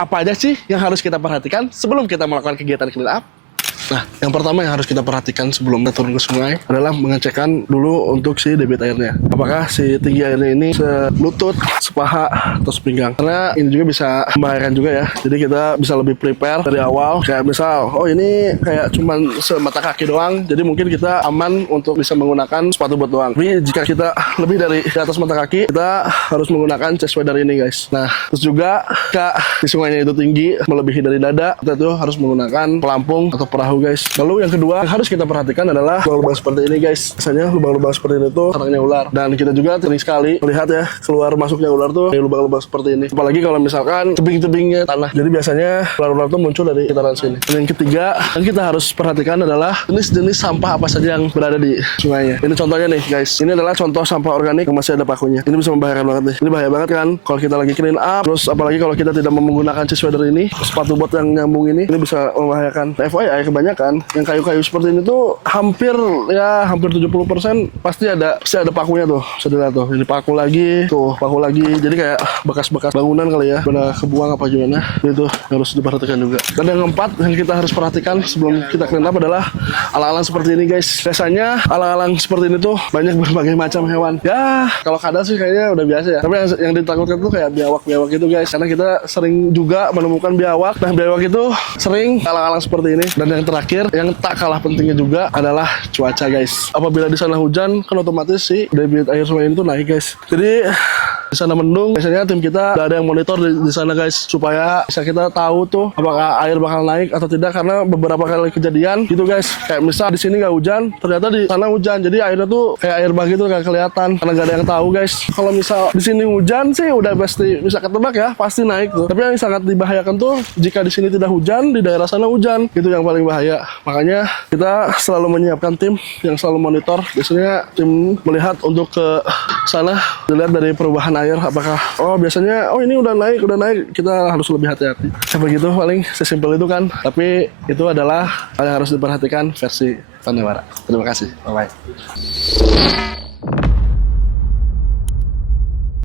apa aja sih yang harus kita perhatikan sebelum kita melakukan kegiatan clean up? Nah, yang pertama yang harus kita perhatikan sebelum kita turun ke sungai adalah mengecekkan dulu untuk si debit airnya. Apakah si tinggi airnya ini selutut, sepaha, atau sepinggang. Karena ini juga bisa membahayakan juga ya. Jadi kita bisa lebih prepare dari awal. Kayak misal, oh ini kayak cuman semata kaki doang. Jadi mungkin kita aman untuk bisa menggunakan sepatu bot doang. Tapi jika kita lebih dari di atas mata kaki, kita harus menggunakan chest wadder ini guys. Nah, terus juga jika di sungainya itu tinggi, melebihi dari dada, kita tuh harus menggunakan pelampung atau perahu guys. Lalu yang kedua yang harus kita perhatikan adalah lubang-lubang seperti ini guys. Biasanya lubang-lubang seperti ini tuh sarangnya ular. Dan kita juga sering sekali melihat ya keluar masuknya ular tuh dari lubang-lubang seperti ini. Apalagi kalau misalkan tebing-tebingnya tanah. Jadi biasanya ular-ular tuh muncul dari sekitaran sini. Dan yang ketiga yang kita harus perhatikan adalah jenis-jenis sampah apa saja yang berada di sungainya. Ini contohnya nih guys. Ini adalah contoh sampah organik yang masih ada pakunya. Ini bisa membahayakan banget nih. Ini bahaya banget kan kalau kita lagi clean up. Terus apalagi kalau kita tidak menggunakan chest wadder ini, sepatu bot yang nyambung ini bisa membahayakan. FYI kebanyakan yang kayu-kayu seperti ini tuh hampir 70% pasti ada pakunya tuh. Bisa dilihat tuh, ini paku lagi, tuh paku lagi. Jadi kayak bekas-bekas bangunan kali ya, pada kebuang apa gimana. Itu harus diperhatikan juga. Dan yang keempat yang kita harus perhatikan sebelum kita clean up adalah alang-alang seperti ini guys. Biasanya alang-alang seperti ini tuh banyak berbagai macam hewan. Ya kalau kadal sih kayaknya udah biasa ya. Tapi yang ditakutkan tuh kayak biawak-biawak itu guys. Karena kita sering juga menemukan biawak. Nah biawak itu sering alang-alang seperti ini. Dan yang terakhir yang tak kalah pentingnya juga adalah cuaca guys. Apabila di sana hujan kan otomatis sih debit air sungai itu naik guys. Jadi di sana mendung, biasanya tim kita udah ada yang monitor di sana guys supaya bisa kita tahu tuh apakah air bakal naik atau tidak, karena beberapa kali kejadian gitu guys. Kayak misal di sini nggak hujan, ternyata di sana hujan. Jadi airnya tuh kayak air bah gitu nggak kelihatan karena nggak ada yang tahu guys. Kalau misal di sini hujan sih udah pasti bisa ketebak ya, pasti naik tuh. Tapi yang sangat dibahayakan tuh jika di sini tidak hujan, di daerah sana hujan. Itu yang paling bahaya. Makanya kita selalu menyiapkan tim yang selalu monitor. Biasanya tim melihat untuk ke sana, dilihat dari perubahan air apakah biasanya ini udah naik, kita harus lebih hati-hati. Begitu paling sesimpel itu kan. Tapi itu adalah hal yang harus diperhatikan versi Tanewara. Terima kasih. Bye bye.